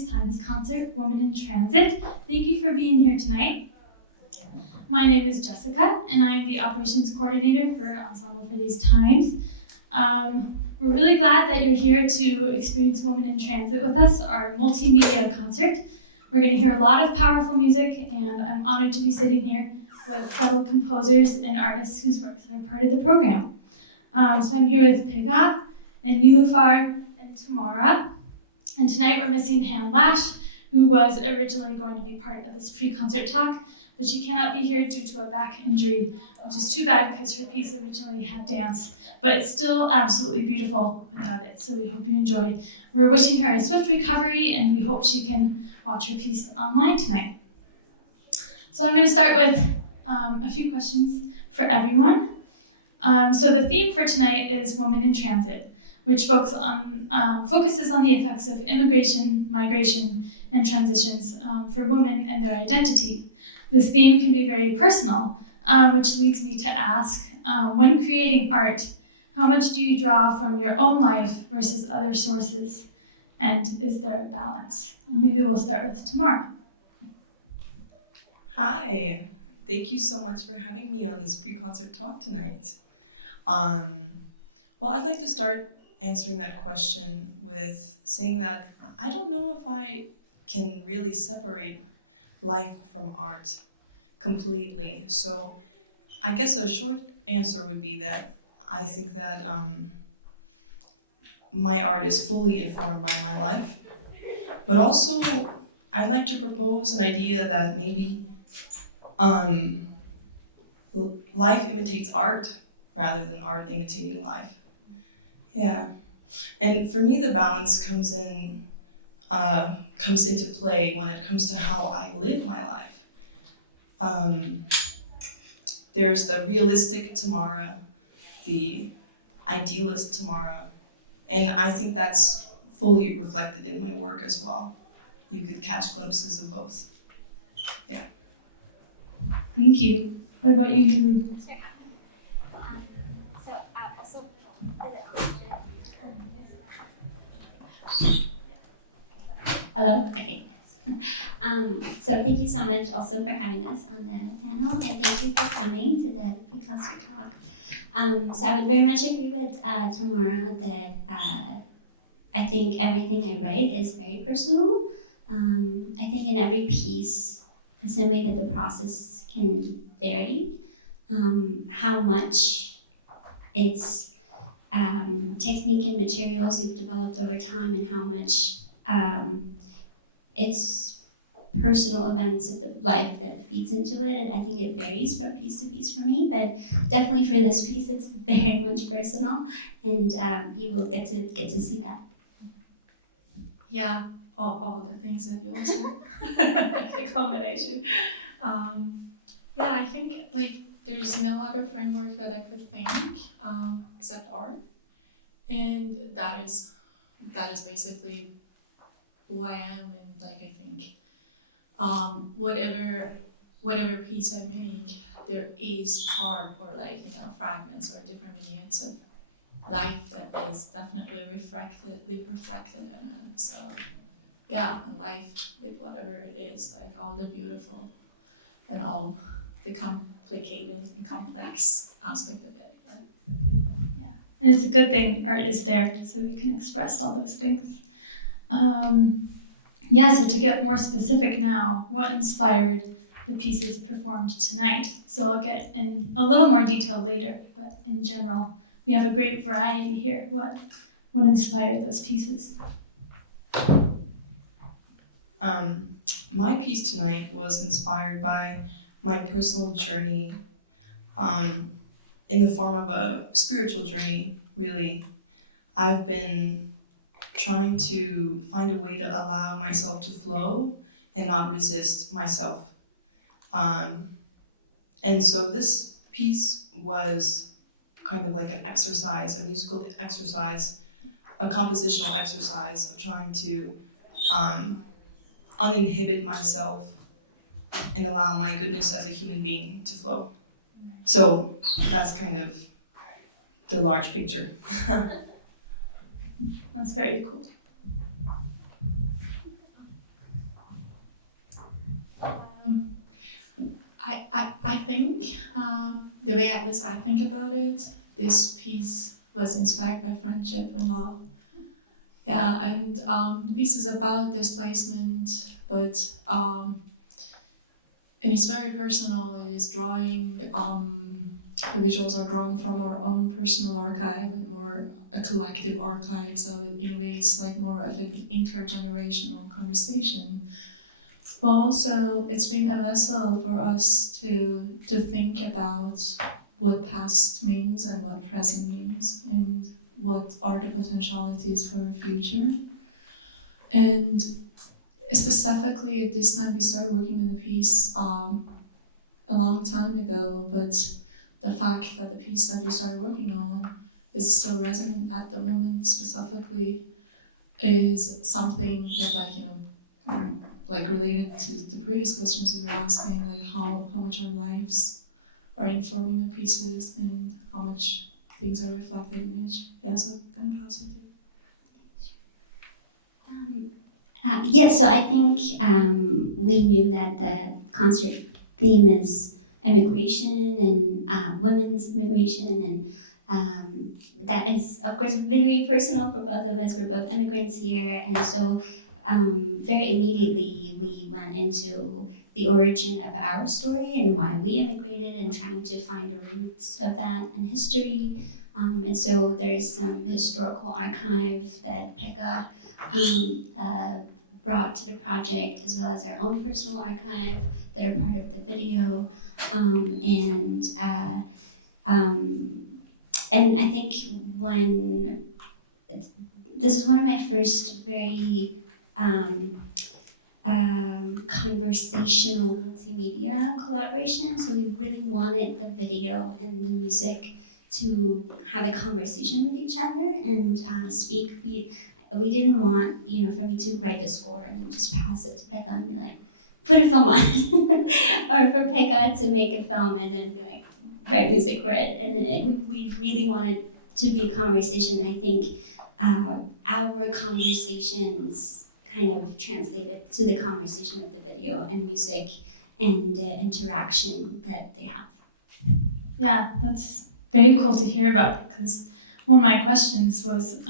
These Times concert, Women in Transit. Thank you for being here tonight. My name is Jessica, and I am the operations coordinator for Ensemble for These Times. We're really glad that you're here to experience Women in Transit with us, our multimedia concert. We're going to hear a lot of powerful music, and I'm honored to be sitting here with several composers and artists whose works are part of the program. So I'm here with Pegah and Niloufar and Tamara. And tonight we're missing Lash, who was originally going to be part of this pre-concert talk, but she cannot be here due to a back injury, which is too bad because her piece originally had dance, but it's still absolutely beautiful without it, so we hope you enjoy. We're wishing her a swift recovery, and we hope she can watch her piece online tonight. So I'm going to start with a few questions for everyone. So the theme for tonight is Women in Transit, which focuses on the effects of immigration, migration, and transitions for women and their identity. This theme can be very personal, which leads me to ask, when creating art, how much do you draw from your own life versus other sources? And is there a balance? Maybe we'll start with Tamara. Hi, thank you so much for having me on this pre-concert talk tonight. Well, I'd like to start answering that question with saying that I don't know if I can really separate life from art completely. So I guess a short answer would be that I think that my art is fully informed by my life. But also, I'd like to propose an idea that maybe life imitates art rather than art imitating life. Yeah. And for me, the balance comes into play when it comes to how I live my life. There's the realistic Tamara, the idealist Tamara, and I think that's fully reflected in my work as well. You could catch glimpses of both. Yeah. Thank you. What about you? Hello. Okay. So thank you so much also for having us on the panel, and thank you for coming to the concert talk. So I would very much agree with Tamara that I think everything I write is very personal. I think in every piece, the same way that the process can vary, how much it's technique and materials you've developed over time, and how much it's personal events of the life that feeds into it, and I think it varies from piece to piece for me, but definitely for this piece it's very much personal, and you will get to see that. Yeah, all the things that you also the combination. Yeah, I think there's no other framework that I could think except art, and that is basically who I am, and I think whatever piece I make, there is part or fragments or different vignettes of life that is definitely reflected in it. So yeah, and life with whatever it is, all the beautiful and all the complicated and complex aspect of it. Right? Yeah, and it's a good thing art is there so we can express all those things. So to get more specific now, what inspired the pieces performed tonight? So I'll get in a little more detail later, but in general, we have a great variety here. What inspired those pieces? My piece tonight was inspired by my personal journey in the form of a spiritual journey, really. I've been trying to find a way to allow myself to flow and not resist myself. And so this piece was kind of like an exercise, a musical exercise, a compositional exercise of trying to uninhibit myself and allow my goodness as a human being to flow. So that's kind of the large picture. That's very cool. the way at least I think about it, this piece was inspired by friendship and love. Yeah, and the piece is about displacement, but and it's very personal. It is drawing, the visuals are drawn from our own personal archive, and more a collective archive, so in a way it's like more of an intergenerational conversation. But also, it's been a vessel for us to think about what past means and what present means, and what are the potentialities for the future. And specifically at this time, we started working on the piece a long time ago, but the fact that the piece that we started working on is still resonant at the moment specifically is something that, like, you know, like related to the previous questions we were asking, like how much our lives are informing the pieces and how much things are reflected in it. Yeah, so I'm gonna pass it to you. Yeah, so I think we knew that the concert theme is immigration and women's immigration, and that is, of course, very personal for both of us. We're both immigrants here, and so very immediately we went into the origin of our story and why we immigrated and trying to find the roots of that and history. And so there's some historical archive that Pegah brought to the project, as well as our own personal archive that are part of the video. And I think when this is one of my first very conversational multimedia collaborations, so we really wanted the video and the music to have a conversation with each other and speak. We didn't want, for me to write a score and just pass it to Pegah and be like, put a film on, or for Pegah to make a film and then be like, write music for it. And we really wanted to be a conversation. I think our conversations kind of translated to the conversation of the video and music and the interaction that they have. Yeah, that's very cool to hear about, because one of my questions was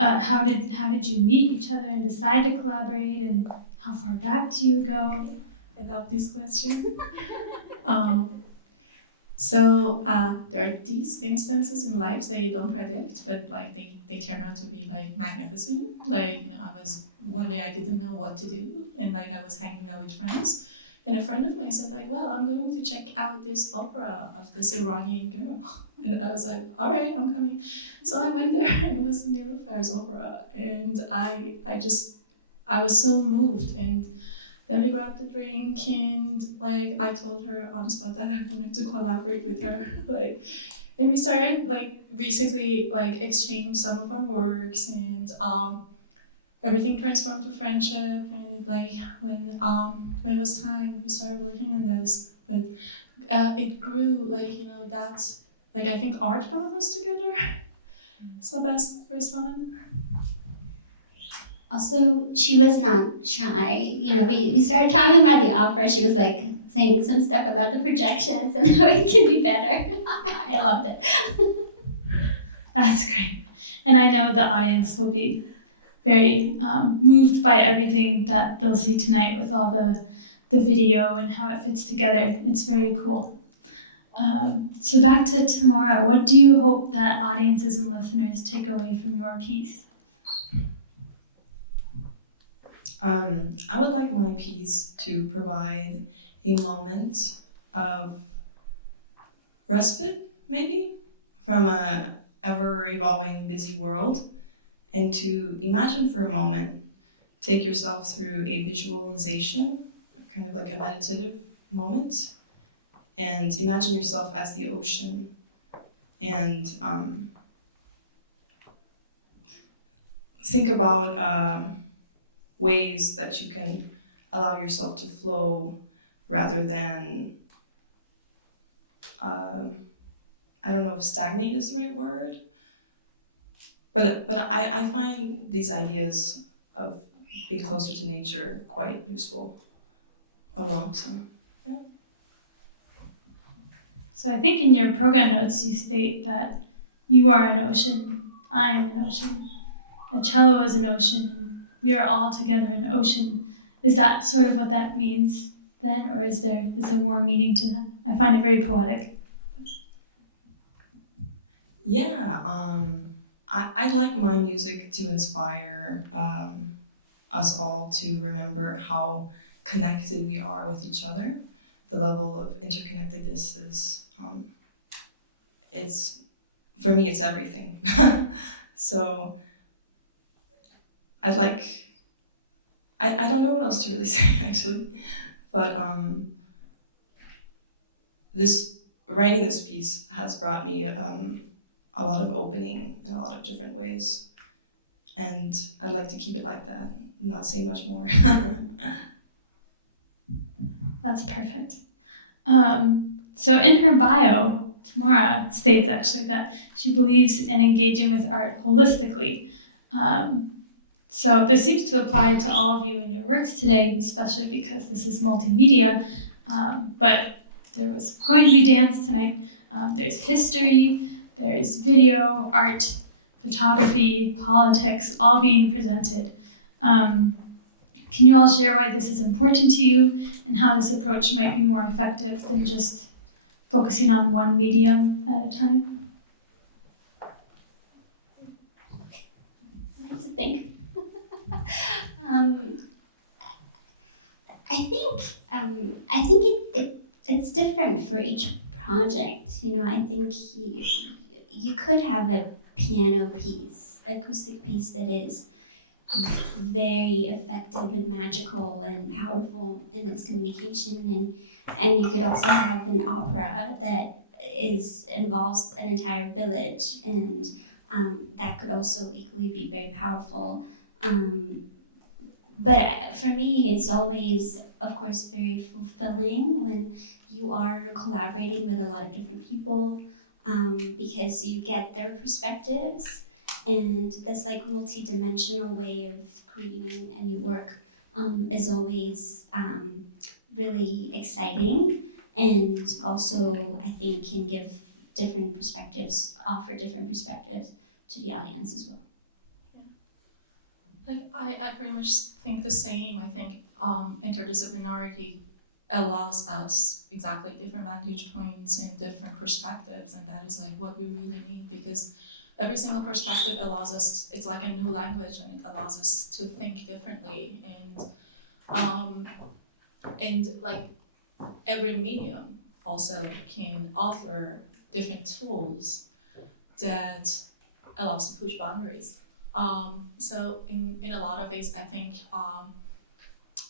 how did you meet each other and decide to collaborate, and how far back do you go? I love this question. So there are these instances in lives that you don't predict, but like they turn out to be like magnificent. Like, I was one day I didn't know what to do, and like I was hanging out with friends, and a friend of mine said like, well, I'm going to check out this opera of this Iranian girl, and I was like, all right, I'm coming. So I went there, and it was Niloufar's opera, and I was so moved, and then we grabbed a drink, and like I told her on the spot that I wanted to collaborate with her, like, and we started like basically like exchange some of our works, and everything transformed to friendship, and like when it was time we started working on this, but it grew, like, that's like I think art brought us together. It's the best response. Also, she was not shy. We started talking about the opera. She was like saying some stuff about the projections and how it can be better. I loved it. That's great. And I know the audience will be very moved by everything that they'll see tonight with all the video and how it fits together. It's very cool. So back to Tamara, what do you hope that audiences and listeners take away from your piece? I would like my piece to provide a moment of respite, maybe, from a ever-evolving, busy world, and to imagine for a moment, take yourself through a visualization, kind of like a meditative moment, and imagine yourself as the ocean, and think about ways that you can allow yourself to flow rather than, I don't know if stagnate is the right word, but I find these ideas of being closer to nature quite useful. So, yeah. So I think in your program notes you state that you are an ocean, I am an ocean, a cello is an ocean, and we are all together an ocean. Is that sort of what that means then, or is there more meaning to that? I find it very poetic. Yeah, I'd like my music to inspire us all to remember how connected we are with each other. The level of interconnectedness is, for me, it's everything. So I don't know what else to really say actually, but writing this piece has brought me a lot of opening in a lot of different ways, and I'd like to keep it like that, not say much more. That's perfect. So in her bio, Tamara states actually that she believes in engaging with art holistically. So this seems to apply to all of you in your works today, especially because this is multimedia. But there was going to be dance tonight. There's history, there's video, art, photography, politics, all being presented. Can you all share why this is important to you and how this approach might be more effective than just focusing on one medium at a time? That's a thing. I think it's different for each project. You know, I think you could have a piano piece, acoustic piece that is very effective and magical and powerful in its communication, and you could also have an opera that involves an entire village, and that could also equally be very powerful. But for me, it's always, of course, very fulfilling when you are collaborating with a lot of different people, because you get their perspectives, and this like multi-dimensional way of creating a new work is always really exciting, and also I think can give different perspectives, offer different perspectives to the audience as well. Like I pretty much think the same. I think interdisciplinarity allows us exactly different vantage points and different perspectives, and that is like what we really need, because every single perspective allows us, it's like a new language, and it allows us to think differently, and like every medium also can offer different tools that allows to push boundaries. So in a lot of ways, I think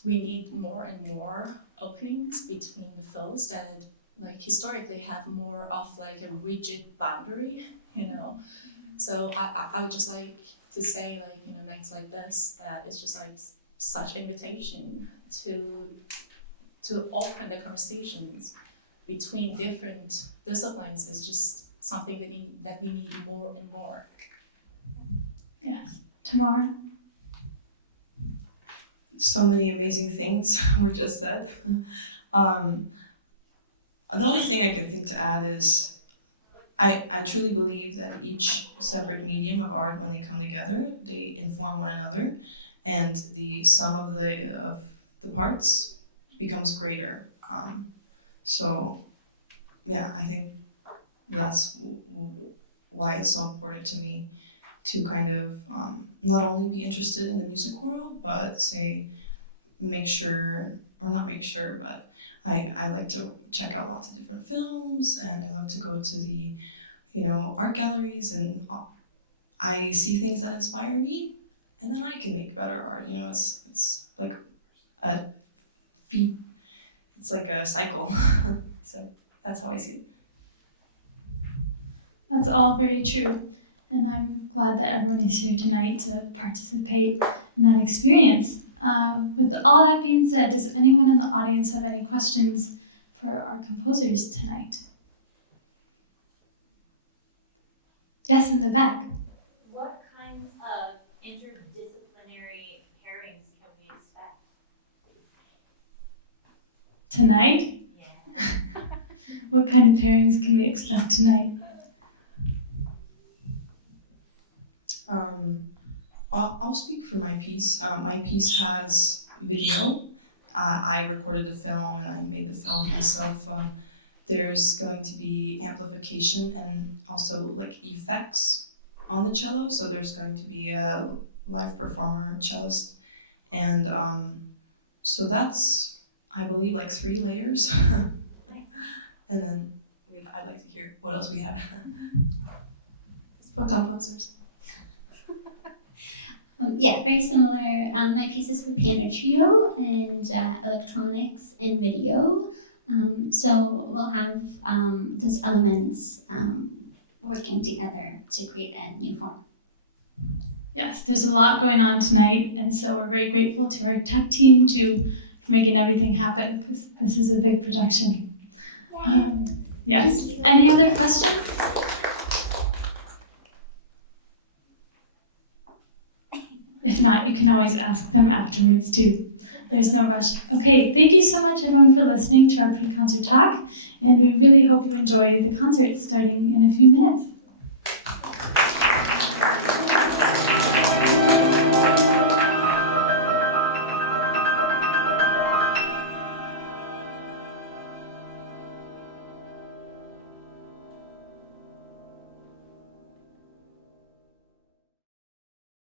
we need more and more openings between those that like historically have more of like a rigid boundary, you know. So I would just like to say, like, you know, nights like this, that it's just like such invitation to open the conversations between different disciplines is just something that we need more and more. Yes. Tamara? So many amazing things were just said. Another thing I can think to add is I truly believe that each separate medium of art, when they come together, they inform one another, and the sum of the parts becomes greater. So yeah, I think that's why it's so important to me to kind of not only be interested in the music world, but but I like to check out lots of different films, and I love to go to the, you know, art galleries, and I see things that inspire me, and then I can make better art. You know, it's like it's like a cycle. So that's how I see it. That's all very true, and I'm glad that everyone is here tonight to participate in that experience. With all that being said, does anyone in the audience have any questions for our composers tonight? Yes, in the back. What kinds of interdisciplinary pairings can we expect? Tonight? Yeah. What kind of pairings can expect tonight? I'll speak for my piece. My piece has video. I recorded the film and I made the film myself. There's going to be amplification and also like effects on the cello. So there's going to be a live performer, cellist, and so that's, I believe, like 3 layers. And then I'd like to hear what else we have. Book composers. Yeah, very similar. My pieces for piano trio and electronics and video. So we'll have those elements working together to create a new form. Yes, there's a lot going on tonight, and so we're very grateful to our tech team for making everything happen, because this is a big production. Yes. Any other questions? If not, you can always ask them afterwards too. There's no rush. Okay, thank you so much everyone for listening to our pre-concert talk, and we really hope you enjoy the concert starting in a few minutes.